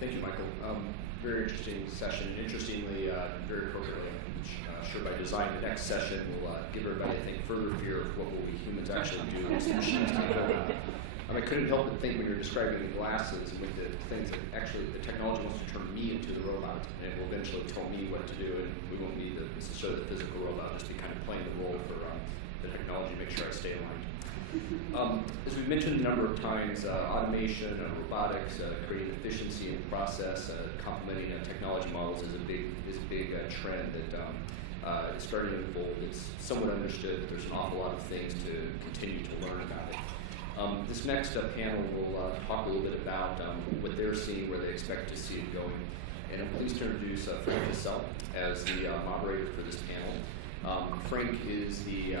Thank you, Michael. Very interesting session. Interestingly, very appropriately, I'm sure by design, the next session will give everybody, I think, further fear of what will we humans actually do as the machines take over. I couldn't help but think when you're describing the glasses and with the things that actually the technology wants to turn me into the robot, and it will eventually tell me what to do, and we won't be necessarily the physical robot, just be kind of playing the role for the technology to make sure I stay aligned. As we've mentioned a number of times, automation, robotics, creating efficiency in the process, complementing technology models is a big trend that is starting to unfold. It's somewhat understood, but there's an awful lot of things to continue to learn about it. This next panel will talk a little bit about what they're seeing, where they expect to see it going. And I'm pleased to introduce Frank Casale as the moderator for this panel. Frank is the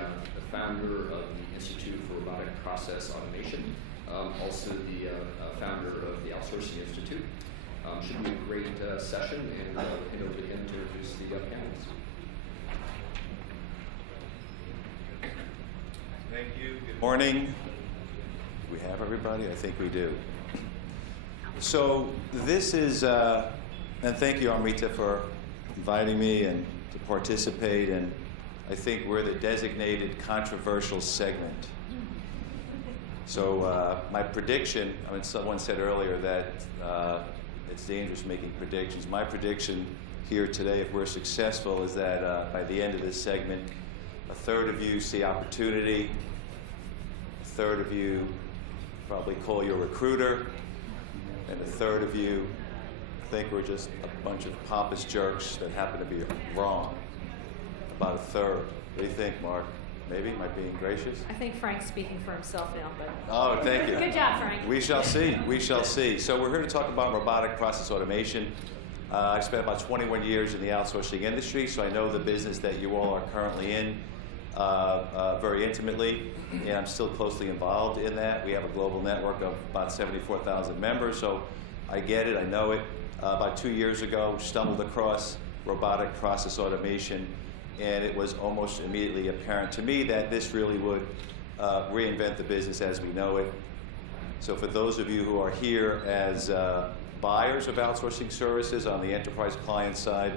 founder of the Institute for Robotic Process Automation, also the founder of the Outsourcing Institute. Should be a great session, and hand over to him to introduce the panelists. Thank you. Good morning. Do we have everybody? I think we do. So this is, and thank you, Amrita, for inviting me and to participate. And I think we're the designated controversial segment. So my prediction, someone said earlier that it's dangerous making predictions. My prediction here today, if we're successful, is that by the end of this segment, a third of you see opportunity, a third of you probably call your recruiter, and a third of you think we're just a bunch of pompous jerks that happen to be wrong. About a third. What do you think, Mark? Maybe? Am I being gracious? I think Frank's speaking for himself now, but... Oh, thank you. Good job, Frank. We shall see. We shall see. So we're here to talk about robotic process automation. I spent about 21 years in the outsourcing industry, so I know the business that you all are currently in very intimately, and I'm still closely involved in that. We have a global network of about 74,000 members, so I get it, I know it. About 2 years ago, stumbled across robotic process automation, and it was almost immediately apparent to me that this really would reinvent the business as we know it. So for those of you who are here as buyers of outsourcing services on the enterprise client side,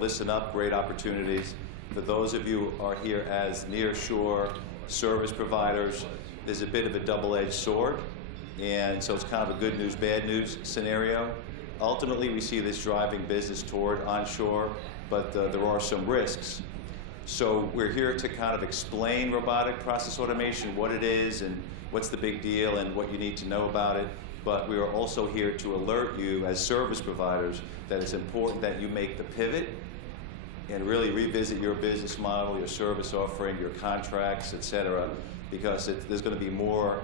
listen up, great opportunities. For those of you who are here as nearshore service providers, there's a bit of a double-edged sword, and so it's kind of a good news, bad news scenario. Ultimately, we see this driving business toward onshore, but there are some risks. So we're here to kind of explain robotic process automation, what it is and what's the big deal and what you need to know about it. But we are also here to alert you as service providers that it's important that you make the pivot and really revisit your business model, your service offering, your contracts, et cetera, because there's going to be more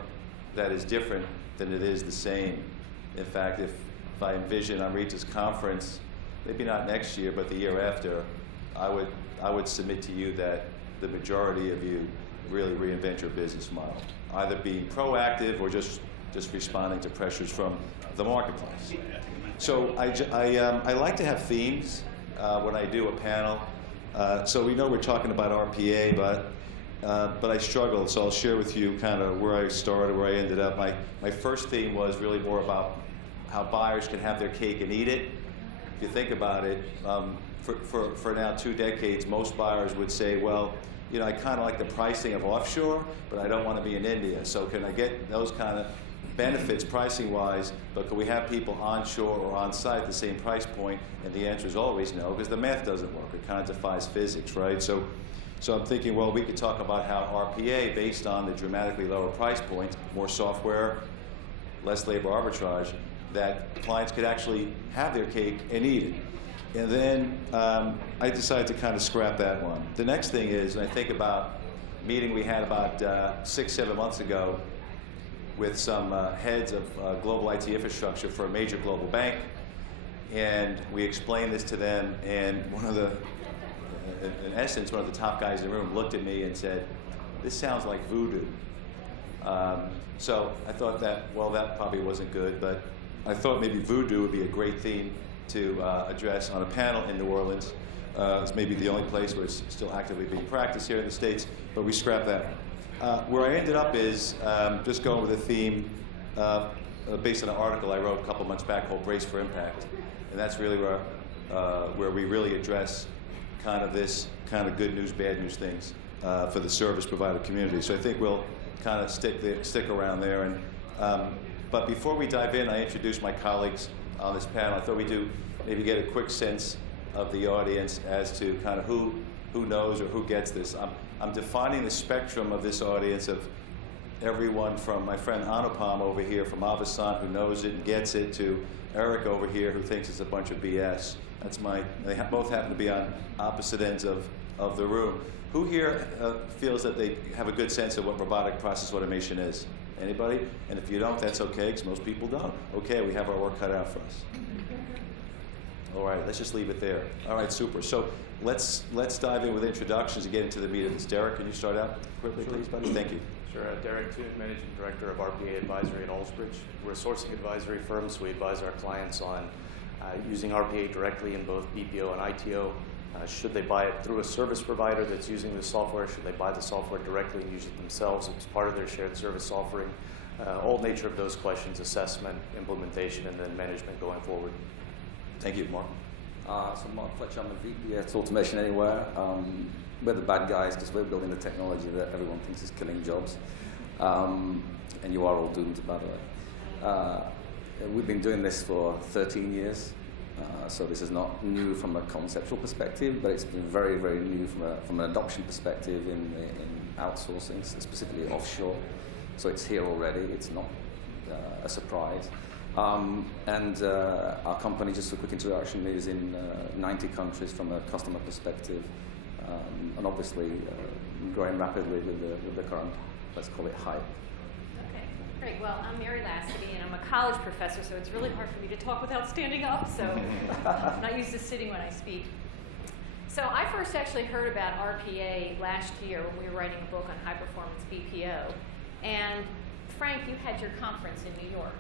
that is different than it is the same. In fact, if I envision Amrita's conference, maybe not next year, but the year after, I would submit to you that the majority of you really reinvent your business model, either being proactive or just responding to pressures from the marketplace. So I like to have themes when I do a panel. So we know we're talking about RPA, but I struggled, so I'll share with you kind of where I started, where I ended up. My first theme was really more about how buyers can have their cake and eat it. If you think about it, for now 2 decades, most buyers would say, well, I kind of like the pricing of offshore, but I don't want to be in India. So can I get those kind of benefits pricing-wise, but can we have people onshore or on-site at the same price point? And the answer is always no, because the math doesn't work. It kind of defies physics, right? So I'm thinking, well, we could talk about how RPA, based on the dramatically lower price points, more software, less labor arbitrage, that clients could actually have their cake and eat it. And then I decided to kind of scrap that one. The next thing is, and I think about a meeting we had about 6-7 months ago with some heads of global IT infrastructure for a major global bank, and we explained this to them, and in essence, one of the top guys in the room looked at me and said, "This sounds like voodoo." So I thought that, well, that probably wasn't good, but I thought maybe voodoo would be a great theme to address on a panel in New Orleans. It's maybe the only place where it's still actively being practiced here in the States, but we scrapped that. Where I ended up is just going with a theme based on an article I wrote a couple months back called Brace for Impact. And that's really where we really address kind of this kind of good news, bad news things for the service provider community. So I think we'll kind of stick around there. And but before we dive in, I introduce my colleagues on this panel. I thought we'd maybe get a quick sense of the audience as to kind of who knows or who gets this. I'm defining the spectrum of this audience of everyone from my friend Anupam over here from Avasant, who knows it and gets it, to Eric over here, who thinks it's a bunch of BS. They both happen to be on opposite ends of the room. Who here feels that they have a good sense of what robotic process automation is? Anybody? And if you don't, that's okay, because most people don't. Okay, we have our work cut out for us. All right, let's just leave it there. All right, super. So let's dive in with introductions and get into the meat of this. Derek, can you start out quickly, please, buddy? Thank you. Sure. Derek Toone, Managing Director of RPA Advisory at Alsbridge. We're a sourcing advisory firm, so we advise our clients on using RPA directly in both BPO and ITO. Should they buy it through a service provider that's using the software? Should they buy the software directly and use it themselves as part of their shared service offering? All nature of those questions: assessment, implementation, and then management going forward. Thank you, Mark. So Mark Fletcher, I'm the VP at Automation Anywhere. We're the bad guys because we're building the technology that everyone thinks is killing jobs. And you are all doomed, by the way. We've been doing this for 13 years. So this is not new from a conceptual perspective, but it's been very, very new from an adoption perspective in outsourcing, specifically offshore. So it's here already. It's not a surprise. And our company, just a quick introduction, is in 90 countries from a customer perspective, and obviously growing rapidly with the current, let's call it, hype. Okay, great. Well, I'm Mary Lasky, and I'm a college professor, so it's really hard for me to talk without standing up, so I'm not used to sitting when I speak. So I first actually heard about RPA last year when we were writing a book on high-performance BPO. And Frank, you had your conference in New York.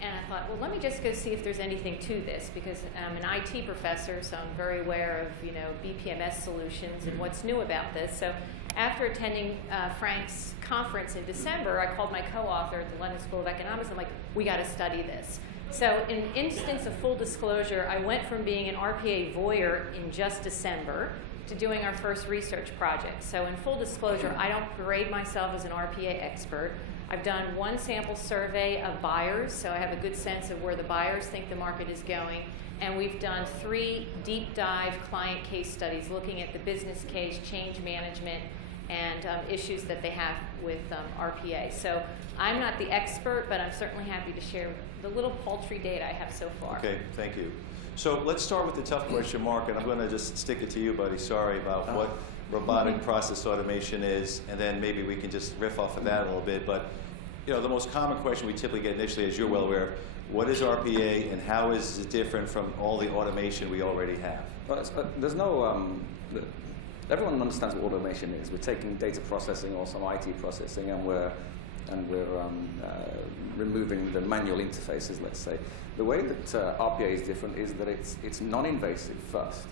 And I thought, well, let me just go see if there's anything to this, because I'm an IT professor, so I'm very aware of, BPMS solutions and what's new about this. So after attending Frank's conference in December, I called my co-author at the London School of Economics. I'm like, we got to study this. So in instance of full disclosure, I went from being an RPA voyeur in just December to doing our first research project. So in full disclosure, I don't grade myself as an RPA expert. I've done one sample survey of buyers, so I have a good sense of where the buyers think the market is going. And we've done 3 deep dive client case studies looking at the business case, change management, and issues that they have with RPA. So I'm not the expert, but I'm certainly happy to share the little paltry data I have so far. Okay, thank you. So let's start with the tough question, Mark, and I'm going to just stick it to you, buddy. Sorry about what robotic process automation is, and then maybe we can just riff off of that a little bit. But the most common question we typically get initially, as you're well aware of, what is RPA and how is it different from all the automation we already have? Well, there's no. Everyone understands what automation is. We're taking data processing or some IT processing, and we're removing the manual interfaces. Let's say the way that RPA is different is that it's non-invasive first,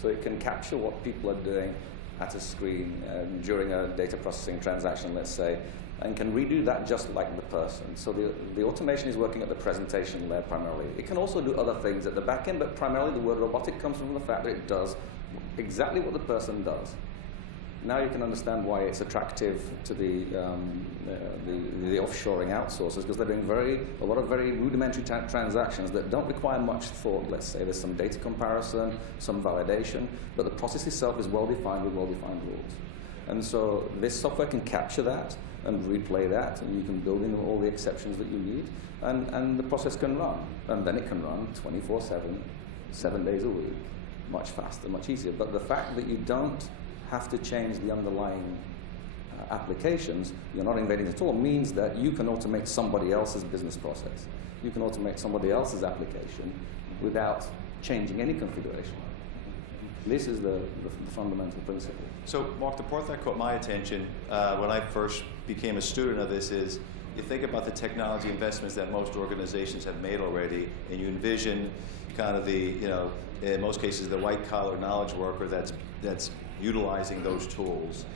so it can capture what people are doing at a screen during a data processing transaction, let's say, and can redo that just like the person. So the automation is working at the presentation layer primarily. It can also do other things at the back end, but primarily the word robotic comes from the fact that it does exactly what the person does. Now you can understand why it's attractive to the offshoring outsourcers, because they're doing a lot of very rudimentary transactions that don't require much thought. Let's say there's some data comparison, some validation, but the process itself is well-defined with well-defined rules. And so this software can capture that and replay that, and you can build in all the exceptions that you need, and the process can run. And then it can run 24/7, 7 days a week, much faster, much easier. But the fact that you don't have to change the underlying applications, you're not invading at all, means that you can automate somebody else's business process. You can automate somebody else's application without changing any configuration. This is the fundamental principle. So, Mark, the part that caught my attention when I first became a student of this is you think about the technology investments that most organizations have made already, and you envision kind of the, in most cases, the white-collar knowledge worker that's utilizing those tools.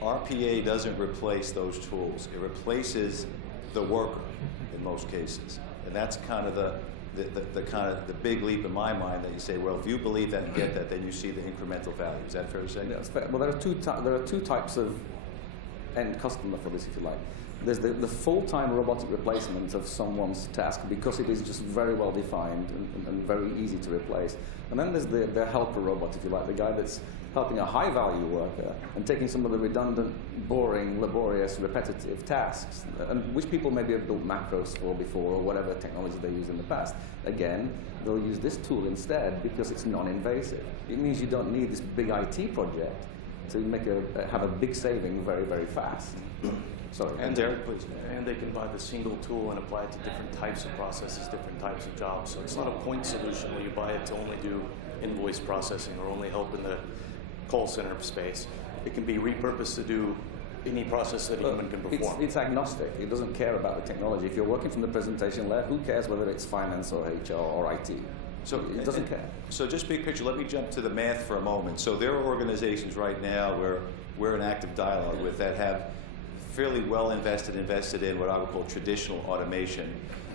RPA doesn't replace those tools. It replaces the worker in most cases. And that's kind of the big leap in my mind that you say, well, if you believe that and get that, then you see the incremental value. Is that fair to say? Yeah, that's fair. Well, there are two types of end customer for this, if you like. There's the full-time robotic replacement of someone's task because it is just very well defined and very easy to replace. And then there's the helper robot, if you like, the guy that's helping a high-value worker and taking some of the redundant, boring, laborious, repetitive tasks, and which people maybe have built macros for before or whatever technology they used in the past. Again, they'll use this tool instead because it's non-invasive. It means you don't need this big IT project to have a big saving very, very fast. Sorry. And Derek, please. And they can buy the single tool and apply it to different types of processes, different types of jobs. So it's not a point solution where you buy it to only do invoice processing or only help in the call center space. It can be repurposed to do any process that a human can perform. It's agnostic. It doesn't care about the technology. If you're working from the presentation layer, who cares whether it's finance or HR or IT? So it doesn't care. So just big picture, let me jump to the math for a moment. So there are organizations right now where we're in active dialogue with that have fairly well invested in what I would call traditional automation.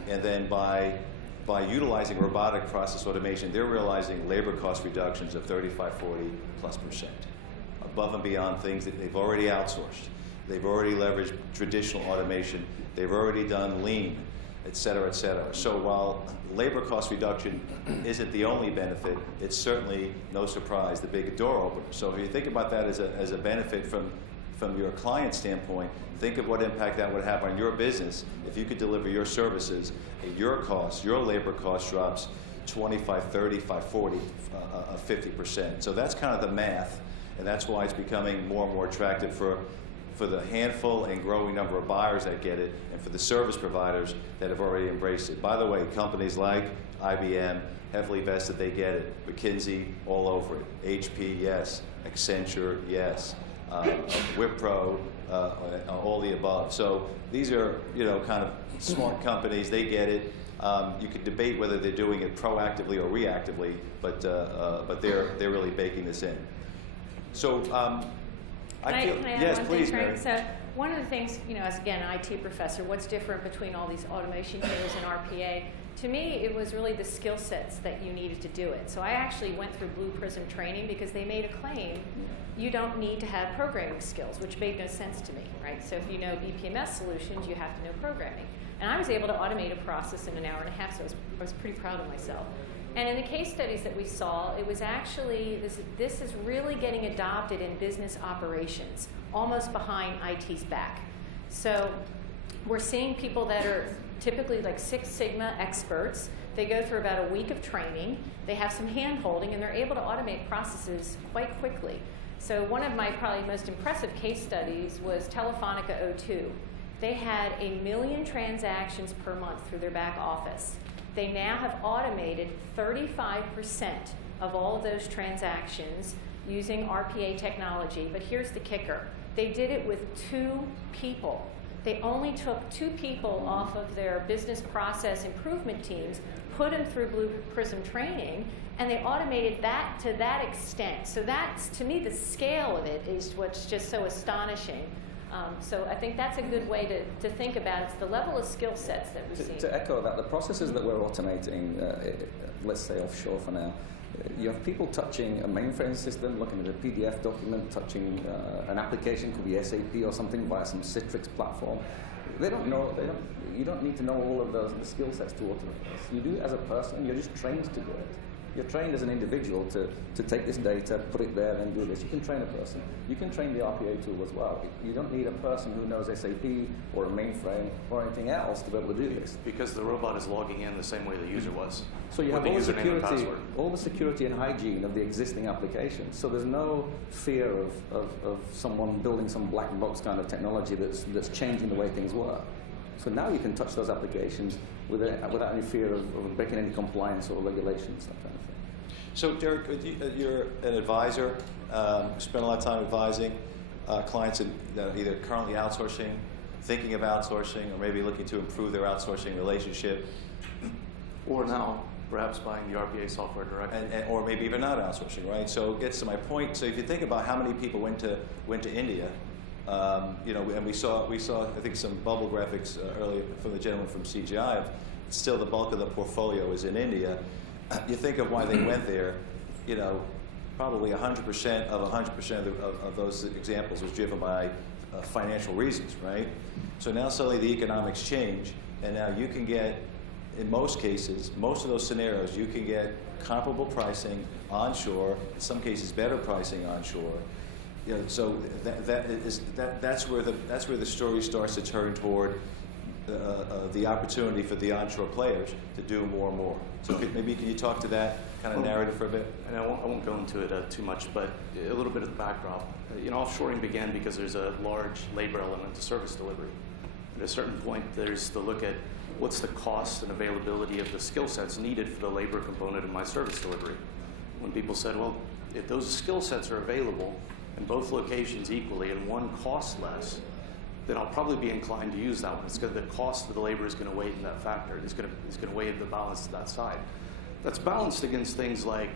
And then by utilizing robotic process automation, they're realizing labor cost reductions of 35–40+%, above and beyond things that they've already outsourced. They've already leveraged traditional automation. They've already done lean, et cetera, et cetera. So while labor cost reduction isn't the only benefit, it's certainly, no surprise, the big door opener. So if you think about that as a benefit from your client standpoint, think of what impact that would have on your business if you could deliver your services at your cost, your labor cost drops 25, 35, 40, 50%. So that's kind of the math, and that's why it's becoming more and more attractive for the handful and growing number of buyers that get it, and for the service providers that have already embraced it. By the way, companies like IBM, heavily vested, they get it. McKinsey, all over it. HP, yes. Accenture, yes. Wipro, all the above. So these are, kind of smart companies. They get it. You could debate whether they're doing it proactively or reactively, but they're really baking this in. So Can I add yes, one please, thing, Mary. Frank? So one of the things, as again an IT professor, what's different between all these automation tools and RPA? To me, it was really the skill sets that you needed to do it. So I actually went through Blue Prism training because they made a claim you don't need to have programming skills, which made no sense to me, right? So if you know BPMS solutions, you have to know programming. And I was able to automate a process in an hour and a half, so I was pretty proud of myself. And in the case studies that we saw, it was actually, this is really getting adopted in business operations, almost behind IT's back. So we're seeing people that are typically like Six Sigma experts. They go through about a week of training. They have some hand-holding, and they're able to automate processes quite quickly. So one of my probably most impressive case studies was Telefonica O2. They had 1 million transactions per month through their back office. They now have automated 35% of all of those transactions using RPA technology. But here's the kicker. They did it with 2 people. They only took 2 people off of their business process improvement teams, put them through Blue Prism training, and they automated that to that extent. So that's, to me, the scale of it is what's just so astonishing. So I think that's a good way to think about it. It's the level of skill sets that we've seen. To echo that, the processes that we're automating, let's say offshore for now, you have people touching a mainframe system, looking at a PDF document, touching an application, could be SAP or something via some Citrix platform. They don't know, you don't need to know all of the skill sets to automate this. You do it as a person, you're just trained to do it. You're trained as an individual to take this data, put it there, and do this. You can train a person. You can train the RPA tool as well. You don't need a person who knows SAP or a mainframe or anything else to be able to do this. Because the robot is logging in the same way the user was. So you have with all the the security and hygiene of the existing application. So there's no fear of someone building some black box kind of technology that's changing the way things work. So now you can touch those applications without any fear of breaking any compliance or regulations, that kind of thing. So Derek, you're an advisor, spend a lot of time advising clients that are either currently outsourcing, thinking of outsourcing, or maybe looking to improve their outsourcing relationship. Or now, perhaps buying the RPA software directly. Or maybe even not outsourcing, right? So it gets to my point. So if you think about how many people went to India, and we saw I think some bubble graphics earlier from the gentleman from CGI still the bulk of the portfolio is in India. You think of why they went there, you know, probably 100% of 100% of those examples was driven by financial reasons, right? So now suddenly the economics change, and now you can get, in most cases, most of those scenarios, you can get comparable pricing onshore, in some cases better pricing onshore. You know, so that's where the story starts to turn toward the opportunity for the onshore players to do more and more. So maybe can you talk to that kind of narrative for a bit? And I won't go into it too much, but a little bit of the backdrop. You know, offshoring began because there's a large labor element to service delivery. At a certain point, there's the look at what's the cost and availability of the skill sets needed for the labor component of my service delivery. When people said, well, if those skill sets are available in both locations equally and one costs less, then I'll probably be inclined to use that one. It's the cost of the labor is going to weigh in that factor. It's going to weigh the balance to that side. That's balanced against things like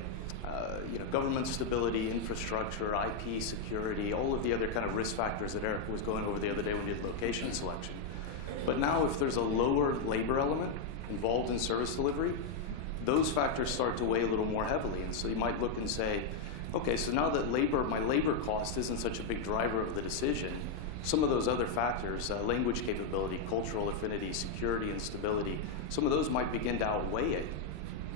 you know, government stability, infrastructure, IP security, all of the other kind of risk factors that Eric was going over the other day when we did location selection. But now if there's a lower labor element involved in service delivery, those factors start to weigh a little more heavily. And so you might look and say, okay, so now that my labor cost isn't such a big driver of the decision, some of those other factors, language capability, cultural affinity, security and stability, some of those might begin to outweigh it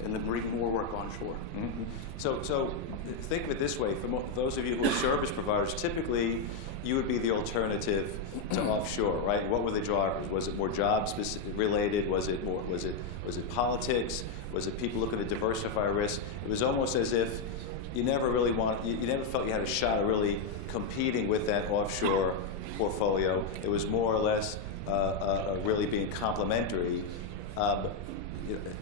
and then bring more work onshore. Mm-hmm. So think of it this way, for those of you who are service providers, typically you would be the alternative to offshore, right? What were the drivers? Was it more job related? Was it politics? Was it people looking to diversify risk? It was almost as if you never really you never felt you had a shot of really competing with that offshore portfolio. It was more or less really being complementary.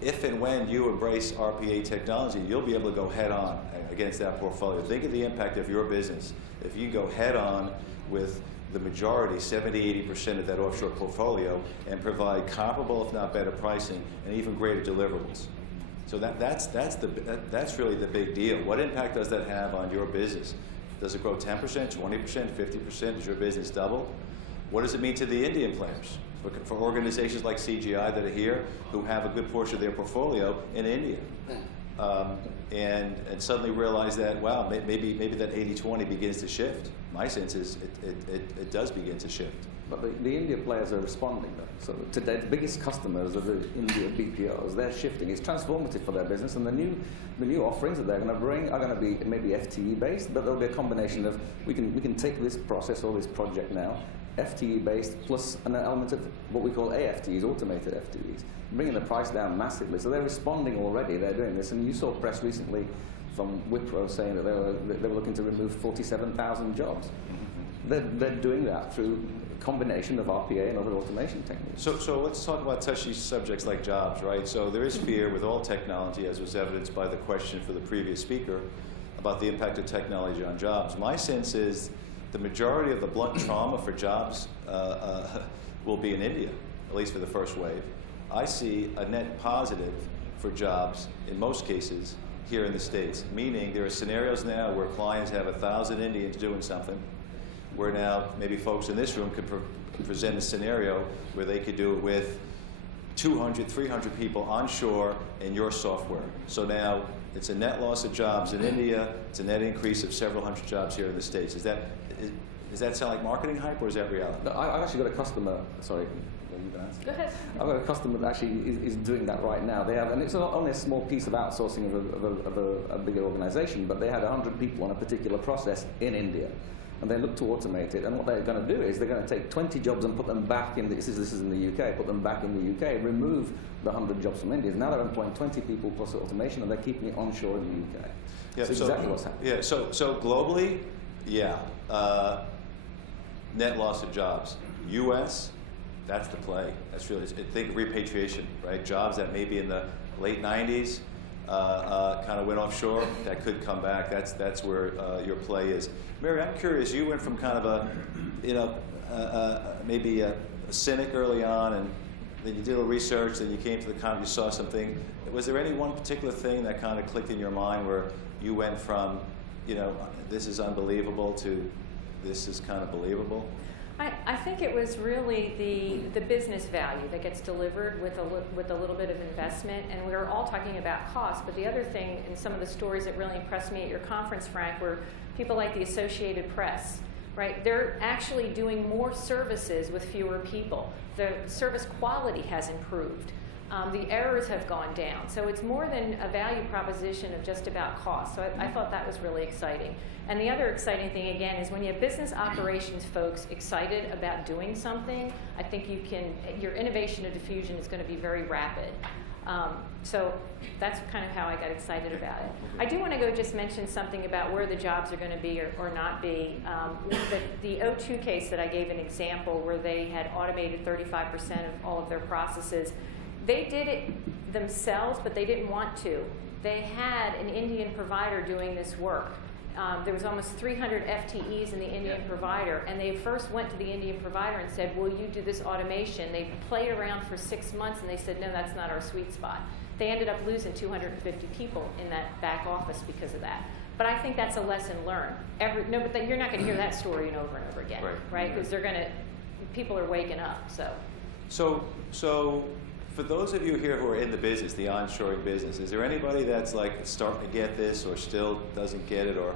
If and when you embrace RPA technology, you'll be able to go head on against that portfolio. Think of the impact of your business. If you go head on with the majority, 70–80% of that offshore portfolio, and provide comparable, if not better pricing, and even greater deliverables. So that's really the big deal. What impact does that have on your business? Does it grow 10%, 20%, 50%? Does your business double? What does it mean to the Indian players? For organizations like CGI that are here, who have a good portion of their portfolio in India, and suddenly realize that, wow, maybe that 80-20 begins to shift. My sense is it does begin to shift. But the India players are responding though. So today, the biggest customers of the India BPOs, they're shifting. It's transformative for their business, and the new offerings that they're going to bring are going to be maybe FTE based, but there'll be a combination of we can take this process or this project now, FTE based plus an element of what we call AFTEs, automated FTEs, bringing the price down massively. So they're responding already. They're doing this, and you saw press recently from Wipro saying that they were looking to remove 47,000 jobs. They're doing that through a combination of RPA and other automation techniques. So let's talk about touchy subjects like jobs, right? So there is fear with all technology, as was evidenced by the question for the previous speaker, about the impact of technology on jobs. My sense is the majority of the blunt trauma for jobs will be in India, at least for the first wave. I see a net positive for jobs in most cases here in the States, meaning there are scenarios now where clients have 1,000 Indians doing something, where now maybe folks in this room could present a scenario where they could do it with 200, 300 people onshore in your software. So now it's a net loss of jobs in India, it's a net increase of several hundred jobs here in the States. Does that sound like marketing hype, or is that reality? No, I've actually got a customer, sorry. Go ahead. I've got a customer that actually is doing that right now. They have, and it's not only a small piece of outsourcing of a bigger organization, but they had 100 people on a particular process in India, and they look to automate it. And what they're going to do is they're going to take 20 jobs and put them back in. This is in the UK. Put them back in the UK. Remove the 100 jobs from India. Now they're employing 20 people plus automation, and they're keeping it onshore in the UK. Yeah, That's exactly what's happening. Yeah. So globally, yeah, net loss of jobs. U.S. That's the play. That's really, think of repatriation, right? Jobs that maybe in the late 90s kind of went offshore, that could come back. That's where your play is. Mary, I'm curious, you went from kind of maybe a cynic early on, and then you did a little research, then you came to the conference, you saw something. Was there any one particular thing that kind of clicked in your mind where you went from, this is unbelievable to this is kind of believable? I think it was really the business value that gets delivered with a little bit of investment, and we were all talking about cost, but the other thing in some of the stories that really impressed me at your conference, Frank, were people like the Associated Press, right? They're actually doing more services with fewer people. The service quality has improved. The errors have gone down. So it's more than a value proposition of just about cost. So I thought that was really exciting. And the other exciting thing, again, is when you have business operations folks excited about doing something, I think your innovation and diffusion is going to be very rapid. So that's kind of how I got excited about it. I do want to go just mention something about where the jobs are going to be or not be. The O2 case that I gave an example where they had automated 35% of all of their processes. They did it themselves, but they didn't want to. They had an Indian provider doing this work. There was almost 300 FTEs in the Indian provider, and they first went to the Indian provider and said, will you do this automation? They played around for 6 months, and they said, no, that's not our sweet spot. They ended up losing 250 people in that back office because of that. But I think that's a lesson learned. But you're not going to hear that story over and over again, right? Because people are waking up, so. So for those of you here who are in the business, the onshoring business, is there anybody that's like starting to get this or still doesn't get it, or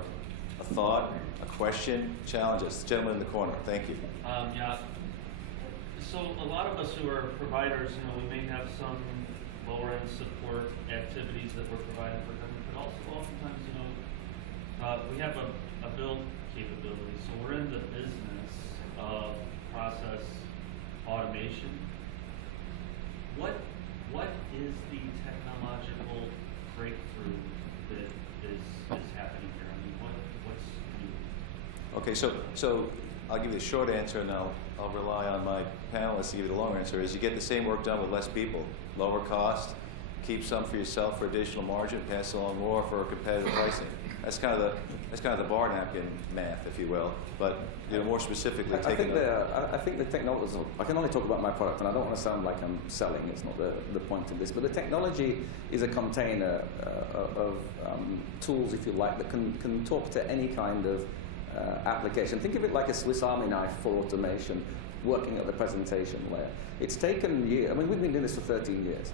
a thought, a question, challenge us? Gentleman in the corner, thank you. Yeah. So a lot of us who are providers, we may have some lower-end support activities that we're providing for them, but also oftentimes, we have a build capability. So we're in the business of process automation. What is the technological breakthrough that is happening here? I mean, what's new? Okay, so I'll give you the short answer, and I'll rely on my panelists to give you the long answer. Is you get the same work done with less people, lower cost, keep some for yourself for additional margin, pass along more for competitive pricing. That's kind of the bar napkin math, if you will. But more specifically, I think the technology. I can only talk about my product, and I don't want to sound like I'm selling. It's not the point of this. But the technology is a container of tools, if you like, that can talk to any kind of application. Think of it like a Swiss Army knife for automation, working at the presentation layer. It's taken years. I mean, we've been doing this for 13 years.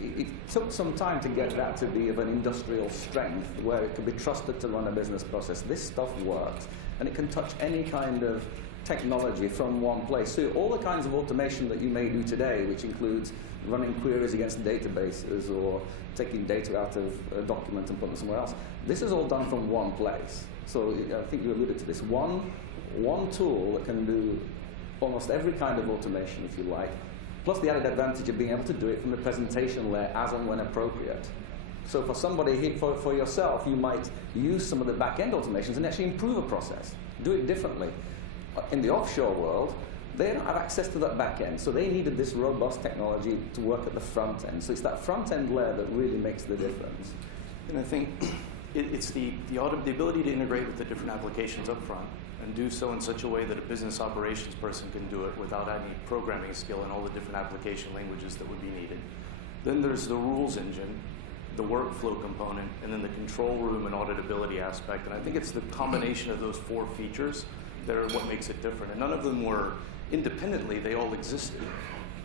It took some time to get that to be of an industrial strength where it could be trusted to run a business process. This stuff works, and it can touch any kind of technology from one place. So all the kinds of automation that you may do today, which includes running queries against databases or taking data out of a document and putting it somewhere else, this is all done from one place. So I think you alluded to this. One tool that can do almost every kind of automation, if you like, plus the added advantage of being able to do it from the presentation layer as and when appropriate. So for somebody, for yourself, you might use some of the back-end automations and actually improve a process, do it differently. In the offshore world, they don't have access to that back-end, so they needed this robust technology to work at the front end. So it's that front-end layer that really makes the difference. And I think it's the ability to integrate with the different applications up front and do so in such a way that a business operations person can do it without any programming skill and all the different application languages that would be needed. Then there's the rules engine, the workflow component, and then the control room and auditability aspect. And I think it's the combination of those four features that are what makes it different. And none of them were independently, they all existed.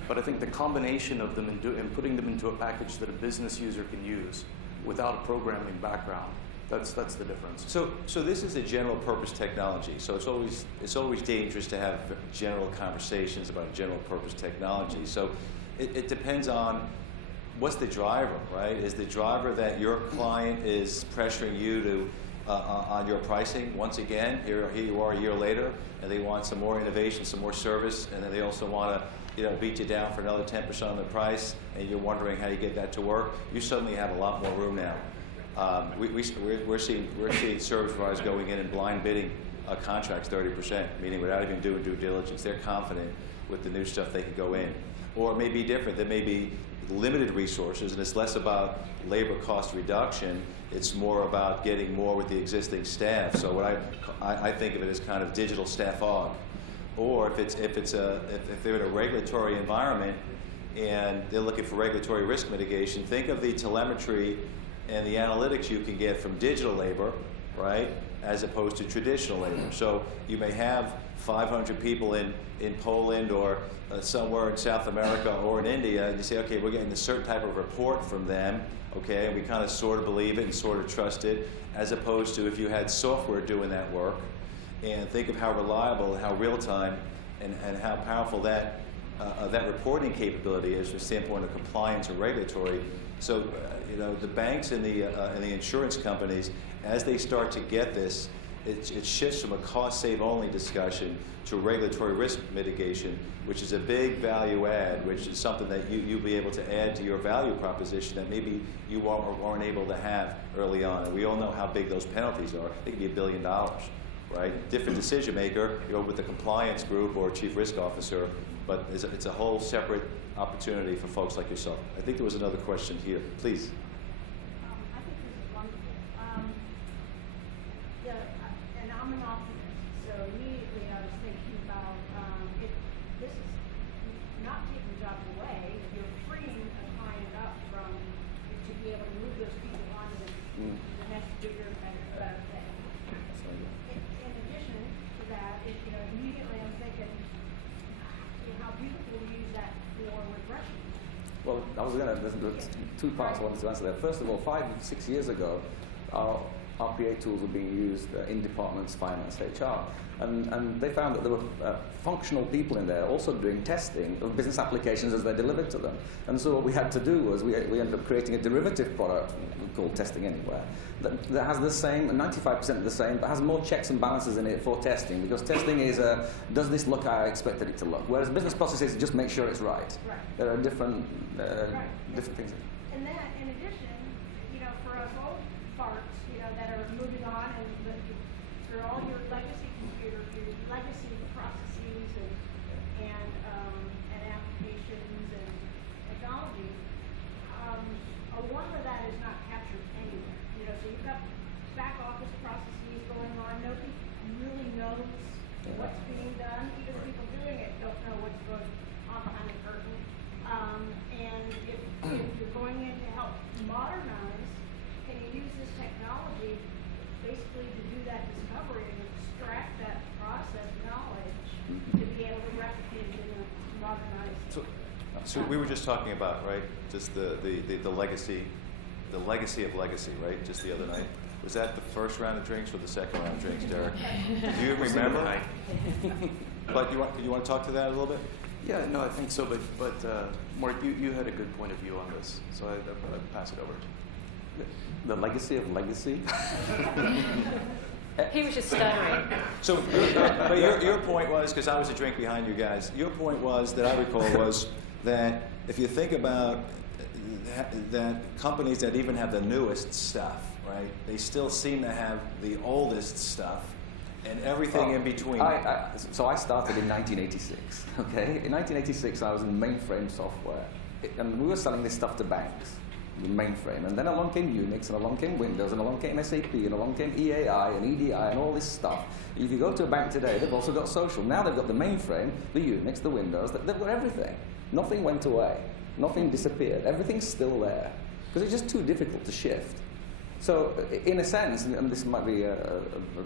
But I think the combination of them and putting them into a package that a business user can use without a programming background, that's the difference. So this is a general purpose technology. So it's always dangerous to have general conversations about general purpose technology. So it depends on what's the driver, right? Is the driver that your client is pressuring you to on your pricing? Once again, here you are a year later, and they want some more innovation, some more service, and then they also want to beat you down for another 10% on the price, and you're wondering how you get that to work. You suddenly have a lot more room now. We're seeing service providers going in and blind bidding contracts 30%, meaning without even doing due diligence. They're confident with the new stuff they can go in. Or it may be different. There may be limited resources, and it's less about labor cost reduction. It's more about getting more with the existing staff. So what I think of it as kind of digital staff aug. Or if they're in a regulatory environment and they're looking for regulatory risk mitigation, think of the telemetry and the analytics you can get from digital labor, right? as opposed to traditional labor. So you may have 500 people in Poland or somewhere in South America or in India, and you say, okay, we're getting a certain type of report from them, okay, and we kind of sort of believe it and sort of trust it, as opposed to if you had software doing that work, and think of how reliable, how real-time, and how powerful that reporting capability is from the standpoint of compliance or regulatory. So, you know, the banks and the insurance companies, as they start to get this, it shifts from a cost-save only discussion to regulatory risk mitigation, which is a big value add, which is something that you'll be able to add to your value proposition that maybe you weren't able to have early on. And we all know how big those penalties are. They could be $1 billion, right? Different decision maker, you know, with the compliance group or chief risk officer, but it's a whole separate opportunity for folks like yourself. I think there was another question here. Please. I think this is wonderful. And I'm an optimist, so immediately I was thinking about this is not taking jobs away. You're freeing a client up from to be able to move those people on to the next bigger, better thing. In addition to that, immediately I'm thinking how beautiful to use that for regression. Well, there's two parts I wanted to answer there. First of all, 5 or 6 years ago, our RPA tools were being used in departments, finance, HR. And they found that there were functional people in there also doing testing of business applications as they're delivered to them. And so what we had to do was we ended up creating a derivative product called Testing Anywhere that has the same, 95% the same, but has more checks and balances in it for testing, because testing is, does this look how I expected it to look? Whereas business processes just make sure it's right. There are different things. And then, in addition, for us old farts, that are moving on, and for all your legacy computers, your legacy processes and applications and technology, a lot of that is not captured anywhere. So you've got back office processes going on. Nobody really knows what's being done. Even people doing it don't know what's going on behind the curtain. And if you're going in to help modernize, can you use this technology basically to do that discovery and extract that process knowledge to be able to replicate it in a modernized? So we were just talking about, right, just the legacy of legacy, right, just the other night. Was that the first round of drinks or the second round of drinks, Derek? Do you remember? But you want to talk to that a little bit? Yeah, no, I think so. But Mark, you had a good point of view on this, so I'd pass it over. The legacy of legacy? He was just stuttering. So, but your point was, because I was a drink behind you guys, your point was, that I recall, was that if you think about that companies that even have the newest stuff, right, they still seem to have the oldest stuff and everything in between. So I started in 1986, okay? In 1986, I was in mainframe software, and we were selling this stuff to banks. Mainframe, and then along came Unix, and along came Windows, and along came SAP, and along came EAI and EDI and all this stuff. If you go to a bank today, they've also got social. Now they've got the mainframe, the Unix, the Windows, they've got everything. Nothing went away. Nothing disappeared. Everything's still there, because it's just too difficult to shift. So in a sense, and this might be,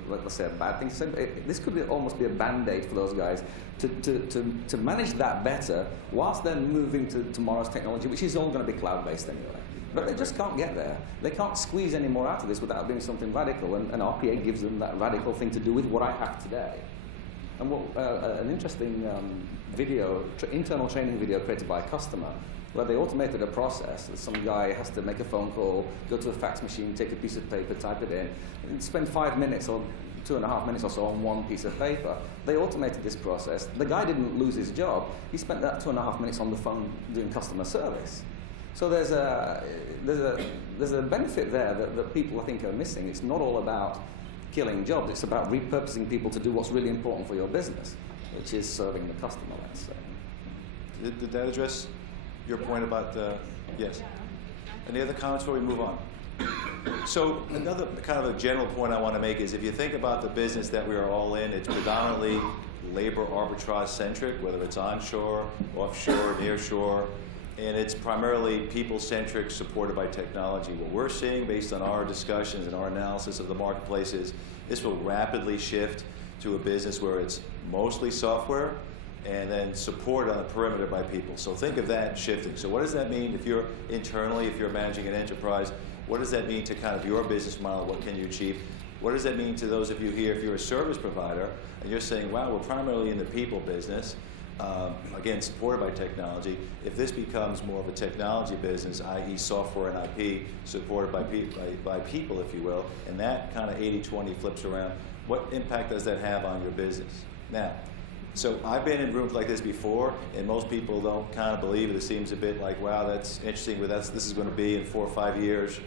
let's say, a bad thing to say, but this could almost be a band-aid for those guys to manage that better whilst they're moving to tomorrow's technology, which is all going to be cloud-based anyway. But they just can't get there. They can't squeeze any more out of this without doing something radical, and RPA gives them that radical thing to do with what I have today. And what an interesting internal training video created by a customer, where they automated a process. Some guy has to make a phone call, go to a fax machine, take a piece of paper, type it in, and spend 5 minutes or 2.5 minutes or so on one piece of paper. They automated this process. The guy didn't lose his job. He spent that 2.5 minutes on the phone doing customer service. So there's a benefit there that people, I think, are missing. It's not all about killing jobs. It's about repurposing people to do what's really important for your business, which is serving the customer, let's say. Did that address your point about the, yes? Any other comments before we move on? So another kind of a general point I want to make is, if you think about the business that we are all in, it's predominantly labor arbitrage centric, whether it's onshore, offshore, nearshore. and it's primarily people-centric, supported by technology. What we're seeing based on our discussions and our analysis of the marketplace is this will rapidly shift to a business where it's mostly software and then support on the perimeter by people. So think of that shifting. So what does that mean if you're internally, if you're managing an enterprise? What does that mean to kind of your business model? What can you achieve? What does that mean to those of you here if you're a service provider and you're saying, wow, we're primarily in the people business, again, supported by technology. If this becomes more of a technology business, i.e. software and IP, supported by people, if you will, and that kind of 80-20 flips around, what impact does that have on your business? Now, so I've been in rooms like this before, and most people don't kind of believe it. It seems a bit like, wow, that's interesting, but this is going to be in 4 or 5 years.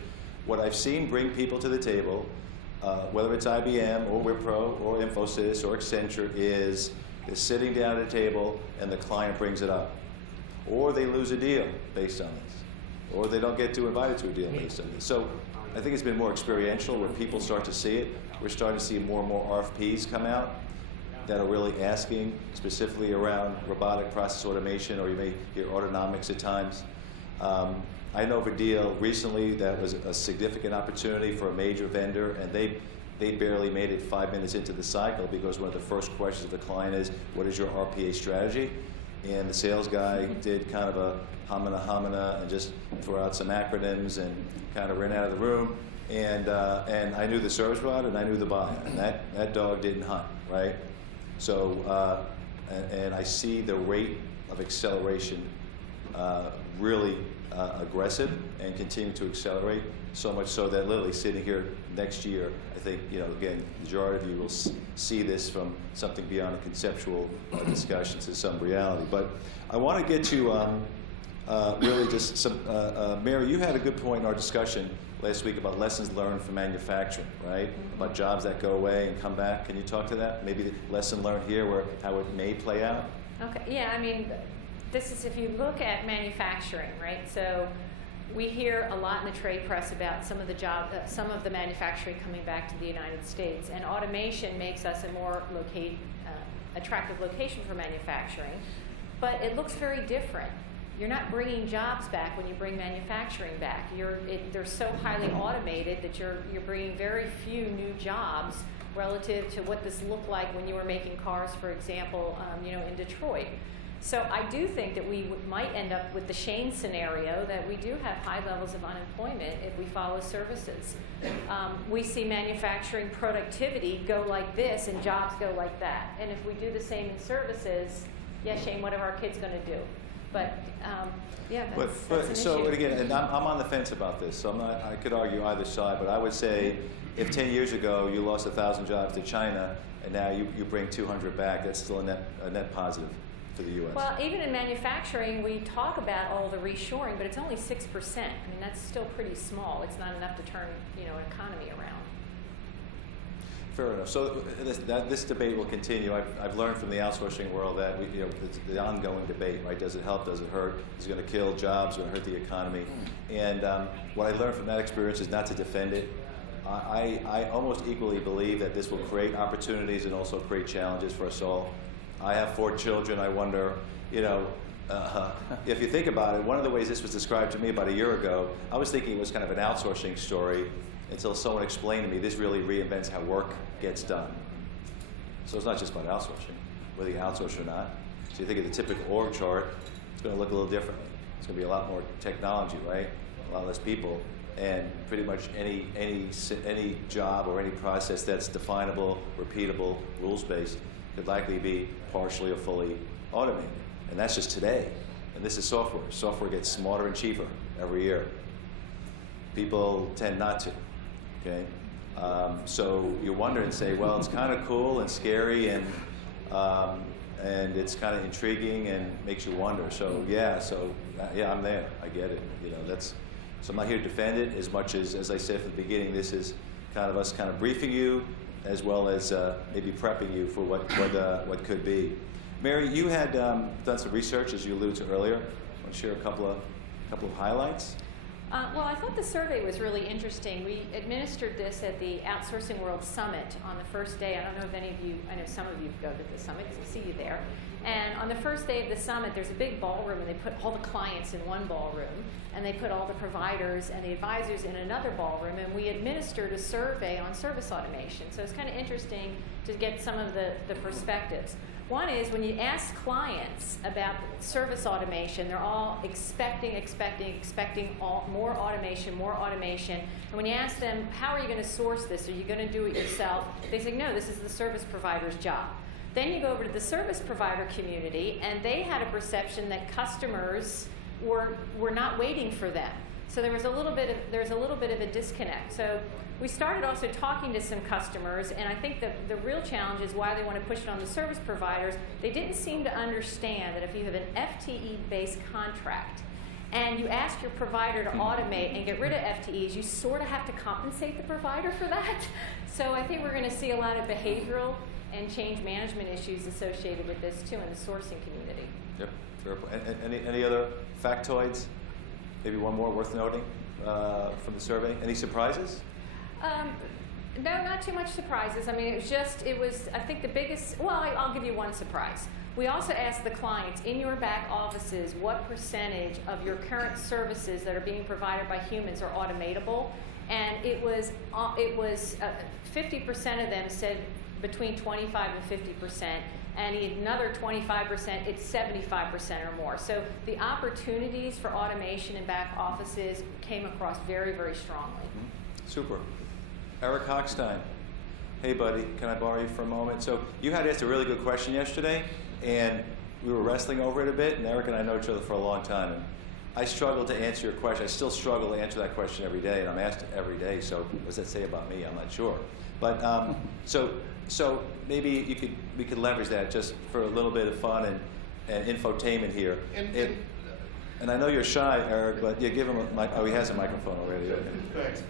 What I've seen bring people to the table, whether it's IBM or Wipro or Infosys or Accenture, is sitting down at a table and the client brings it up. Or they lose a deal based on this. Or they don't get invited to a deal based on this. So I think it's been more experiential where people start to see it. We're starting to see more and more RFPs come out that are really asking specifically around robotic process automation, or you may hear autonomics at times. I know of a deal recently that was a significant opportunity for a major vendor, and they barely made it 5 minutes into the cycle because one of the first questions of the client is, what is your RPA strategy? And the sales guy did kind of a homina and just threw out some acronyms and kind of ran out of the room. And I knew the service provider and I knew the buyer, and that dog didn't hunt, right? So, and I see the rate of acceleration really aggressive and continue to accelerate, so much so that literally sitting here next year, I think, again, the majority of you will see this from something beyond a conceptual discussion to some reality. But I want to get to really just some, Mary, you had a good point in our discussion last week about lessons learned from manufacturing, right? Mm-hmm. About jobs that go away and come back. Can you talk to that? Maybe the lesson learned here, how it may play out? Okay, yeah, I mean, this is if you look at manufacturing, right? So we hear a lot in the trade press about some of the manufacturing coming back to the United States, and automation makes us a more attractive location for manufacturing, but it looks very different. You're not bringing jobs back when you bring manufacturing back. They're so highly automated that you're bringing very few new jobs relative to what this looked like when you were making cars, for example, in Detroit. So I do think that we might end up with the Shane scenario, that we do have high levels of unemployment if we follow services. We see manufacturing productivity go like this and jobs go like that. And if we do the same in services, yeah, Shane, what are our kids going to do? But yeah, that's an so issue. again, and I'm on the fence about this, so I could argue either side, but I would say if 10 years ago you lost 1,000 jobs to China and now you bring 200 back, that's still a net positive for the U.S. Well, even in manufacturing, we talk about all the reshoring, but it's only 6%. I mean, that's still pretty small. It's not enough to turn, an economy around. Fair enough. So this debate will continue. I've learned from the outsourcing world that it's the ongoing debate, right? Does it help? Does it hurt? Is it going to kill jobs? Going to hurt the economy? And what I learned from that experience is not to defend it. I almost equally believe that this will create opportunities and also create challenges for us all. I have 4 children. I wonder, if you think about it, one of the ways this was described to me about a year ago, I was thinking it was kind of an outsourcing story until someone explained to me this really reinvents how work gets done. So it's not just about outsourcing, whether you outsource or not. So you think of the typical org chart, it's going to look a little differently. It's going to be a lot more technology, right? A lot less people, and pretty much any job or any process that's definable, repeatable, rules-based could likely be partially or fully automated. And that's just today. And this is software. Software gets smarter and cheaper every year. People tend not to. Okay, so you wonder and say, well, it's kind of cool and scary, and it's kind of intriguing and makes you wonder. So yeah, I'm there. I get it. So I'm not here to defend it as much as I said from the beginning. This is kind of us kind of briefing you, as well as maybe prepping you for what could be. Mary, you had done some research, as you alluded to earlier. Want to share a couple of highlights? Well, I thought the survey was really interesting. We administered this at the Outsourcing World Summit on the first day. I don't know if any of you, I know some of you go to the summit because I see you there. And on the first day of the summit, there's a big ballroom, and they put all the clients in one ballroom, and they put all the providers and the advisors in another ballroom, and we administered a survey on service automation. So it's kind of interesting to get some of the perspectives. One is when you ask clients about service automation, they're all expecting more automation. And when you ask them, how are you going to source this? Are you going to do it yourself? They say, no, this is the service provider's job. Then you go over to the service provider community, and they had a perception that customers were not waiting for them. So there's a little bit of a disconnect. So we started also talking to some customers, and I think the real challenge is why they want to push it on the service providers. They didn't seem to understand that if you have an FTE-based contract and you ask your provider to automate and get rid of FTEs, you sort of have to compensate the provider for that. So I think we're going to see a lot of behavioral and change management issues associated with this too in the sourcing community. Yep, fair point. Any other factoids? Maybe one more worth noting from the survey. Any surprises? No, not too much surprises. I mean, I think the biggest, well, I'll give you one surprise. We also asked the clients, in your back offices, what percentage of your current services that are being provided by humans are automatable? And it was 50% of them said between 25 and 50%, and another 25%, it's 75% or more. So the opportunities for automation in back offices came across very, very strongly. Mm-hmm. Super. Eric Hochstein. Hey, buddy, can I borrow you for a moment? So you had asked a really good question yesterday, and we were wrestling over it a bit, and Eric and I know each other for a long time. And I struggled to answer your question. I still struggle to answer that question every day, and I'm asked every day, so what does that say about me? I'm not sure. But so maybe we could leverage that just for a little bit of fun and infotainment here. And I know you're shy, Eric, but yeah, give him a mic. Oh, he has a microphone already. Okay. Thanks.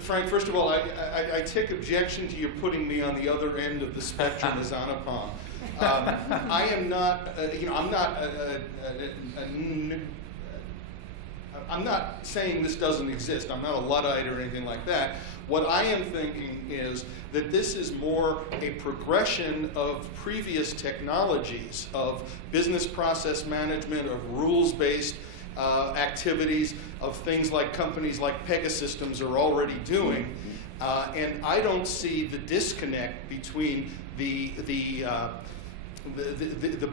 Frank, first of all, I take objection to you putting me on the other end of the spectrum as Anupam. I am not, I'm not saying this doesn't exist. I'm not a Luddite or anything like that. What I am thinking is that this is more a progression of previous technologies, of business process management, of rules-based activities, of things like companies like Pegasystems are already doing. And I don't see the disconnect between the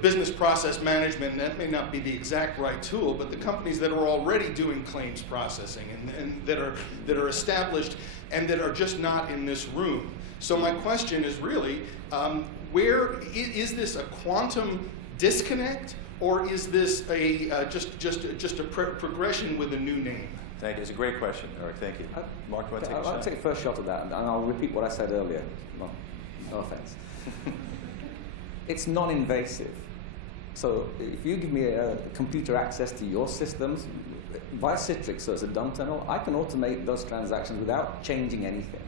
business process management, and that may not be the exact right tool, but the companies that are already doing claims processing and that are established and that are just not in this room. So my question is really, where is this a quantum disconnect, or is this a just a progression with a new name? Thank you. It's a great question, Eric. Thank you. Mark, you want to take a shot? I'll take the first shot at that, and I'll repeat what I said earlier. Well, no offense. It's non-invasive. So if you give me a computer access to your systems, via Citrix, so it's a dumb tunnel, I can automate those transactions without changing anything.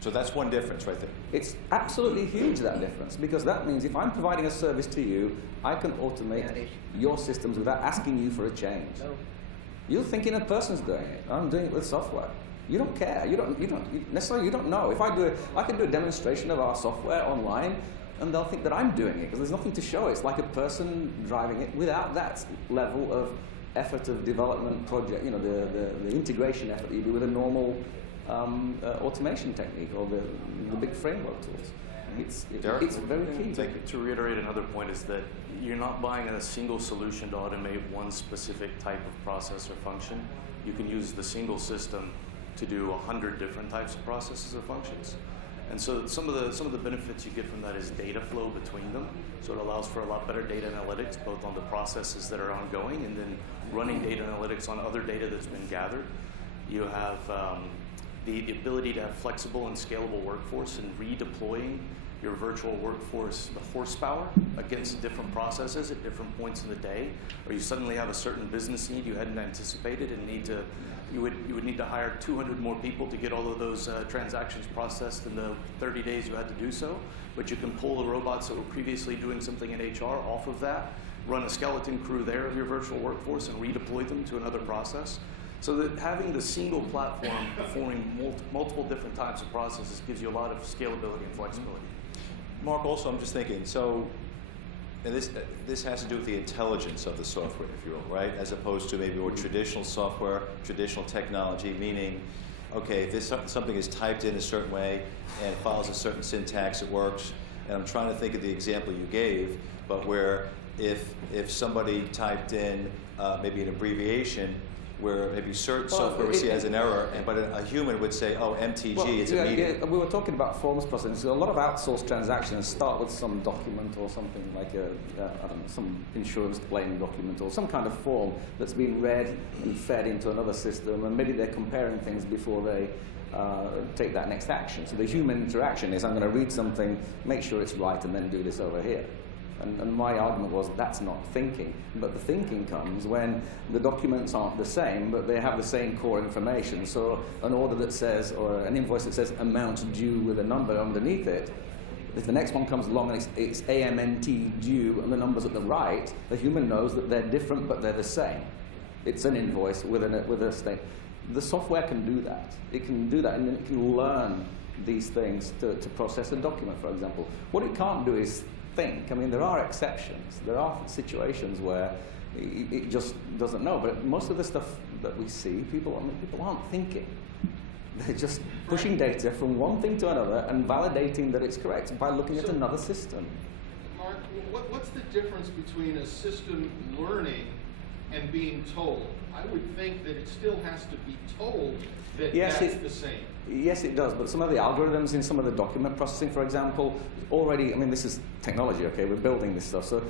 So that's one difference right there. It's absolutely huge, that difference, because that means if I'm providing a service to you, I can automate your systems without asking you for a change. You're thinking a person's doing it. I'm doing it with software. You don't care. You don't know. If I can do a demonstration of our software online, and they'll think that I'm doing it because there's nothing to show. It's like a person driving it without that level of effort of development project. You know, the integration effort that you do with a normal automation technique or the big framework tools. It's very key. To reiterate another point is that you're not buying a single solution to automate one specific type of process or function. You can use the single system to do 100 different types of processes or functions. And so some of the benefits you get from that is data flow between them. So it allows for a lot better data analytics, both on the processes that are ongoing and then running data analytics on other data that's been gathered. You have the ability to have flexible and scalable workforce and redeploying your virtual workforce, the horsepower against different processes at different points in the day, or you suddenly have a certain business need you hadn't anticipated and you would need to hire 200 more people to get all of those transactions processed in the 30 days you had to do so, but you can pull the robots that were previously doing something in HR off of that, run a skeleton crew there of your virtual workforce and redeploy them to another process. So that having the single platform performing multiple different types of processes gives you a lot of scalability and flexibility. Mark, also, I'm just thinking, so, and this has to do with the intelligence of the software, if you will, right? As opposed to maybe more traditional software, traditional technology, meaning, okay, if something is typed in a certain way and follows a certain syntax, it works. And I'm trying to think of the example you gave, but where if somebody typed in maybe an abbreviation, where maybe certain software would see it as an error, but a human would say, oh, MTG, it's a meeting. Yeah, we were talking about forms processing. So a lot of outsourced transactions start with some document or something like I don't know, some insurance claim document or some kind of form that's been read and fed into another system, and maybe they're comparing things before they take that next action. So the human interaction is, I'm going to read something, make sure it's right, and then do this over here. And my argument was that's not thinking. But the thinking comes when the documents aren't the same, but they have the same core information. So an order that says, or an invoice that says amount due with a number underneath it, if the next one comes along and it's AMNT due and the number's at the right, the human knows that they're different but they're the same. It's an invoice with a state. The software can do that. It can do that, and then it can learn these things to process a document, for example. What it can't do is think. I mean, there are exceptions. There are situations where it just doesn't know. But most of the stuff that we see, people aren't thinking. They're just pushing data from one thing to another and validating that it's correct by looking at another system. Mark, what's the difference between a system learning and being told? I would think that it still has to be told that that's the same. Yes, it does, but some of the algorithms in some of the document processing, for example, already, I mean, this is technology, okay, we're building this stuff, so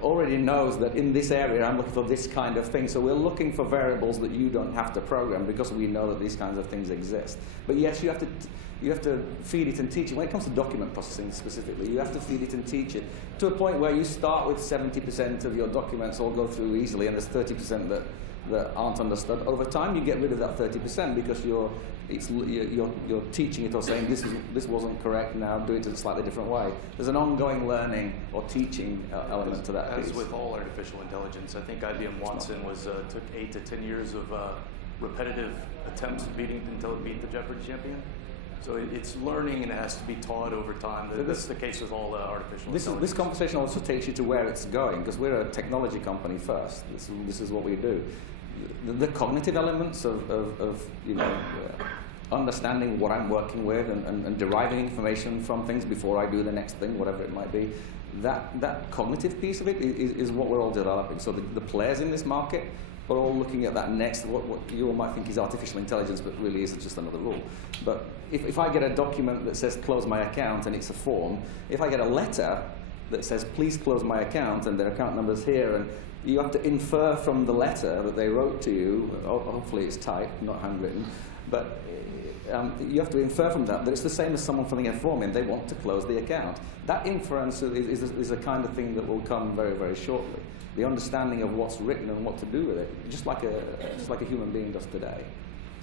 already knows that in this area I'm looking for this kind of thing, so we're looking for variables that you don't have to program because we know that these kinds of things exist. But yes, you have to feed it and teach it. When it comes to document processing specifically, you have to feed it and teach it to a point where you start with 70% of your documents all go through easily, and there's 30% that aren't understood. Over time, you get rid of that 30% because you're teaching it or saying this wasn't correct. Now do it in a slightly different way. There's an ongoing learning or teaching element to that piece. As with all artificial intelligence, I think IBM Watson took 8 to 10 years of repetitive attempts until it beat the Jeopardy champion. So it's learning and it has to be taught over time. That's the case with all artificial intelligence. This conversation also takes you to where it's going, because we're a technology company first. This is what we do. The cognitive elements of understanding what I'm working with and deriving information from things before I do the next thing, whatever it might be, that cognitive piece of it is what we're all developing. So the players in this market are all looking at that next, what you all might think is artificial intelligence, but really is just another rule. But if I get a document that says close my account and it's a form, if I get a letter that says please close my account and their account number's here, and you have to infer from the letter that they wrote to you, hopefully it's typed, not handwritten, but you have to infer from that it's the same as someone filling a form in. They want to close the account. That inference is a kind of thing that will come very, very shortly. The understanding of what's written and what to do with it, just like a human being does today.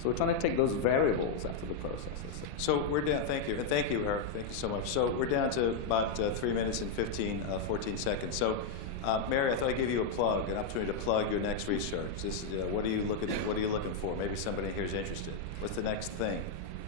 So we're trying to take those variables out of the process. So we're down, thank you, Eric, thank you so much. So we're down to about 3 minutes and 14 seconds. So Mary, I thought I'd give you an opportunity to plug your next research. What are you looking for? Maybe somebody here is interested. What's the next thing?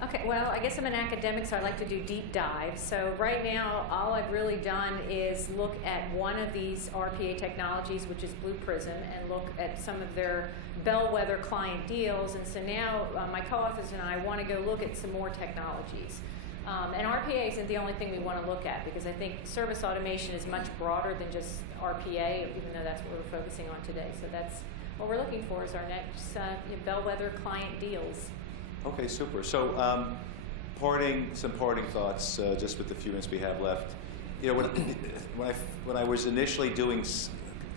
Okay, well, I guess I'm an academic, so I like to do deep dives. So right now, all I've really done is look at one of these RPA technologies, which is Blue Prism, and look at some of their bellwether client deals. And so now my co-authors and I want to go look at some more technologies. And RPA isn't the only thing we want to look at, because I think service automation is much broader than just RPA, even though that's what we're focusing on today. So that's what we're looking for, is our next bellwether client deals. Okay, super. So, some parting thoughts, just with the few minutes we have left. You know, when I was initially doing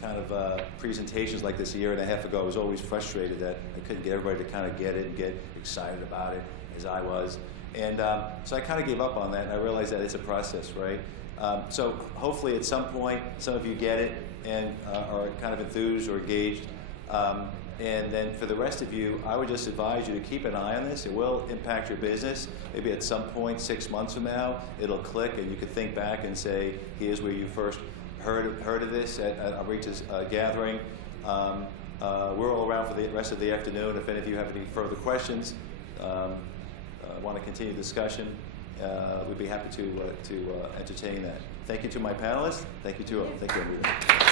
kind of presentations like this a year and a half ago, I was always frustrated that I couldn't get everybody to kind of get it and get excited about it as I was. And so I kind of gave up on that, and I realized that it's a process, right? So hopefully at some point, some of you get it and are kind of enthused or engaged. And then for the rest of you, I would just advise you to keep an eye on this. It will impact your business. Maybe at some point, 6 months from now, it'll click, and you can think back and say, here's where you first heard of this at Amrita's gathering. We're all around for the rest of the afternoon. If any of you have any further questions, want to continue discussion, we'd be happy to entertain that. Thank you to my panelists. Thank you to everyone.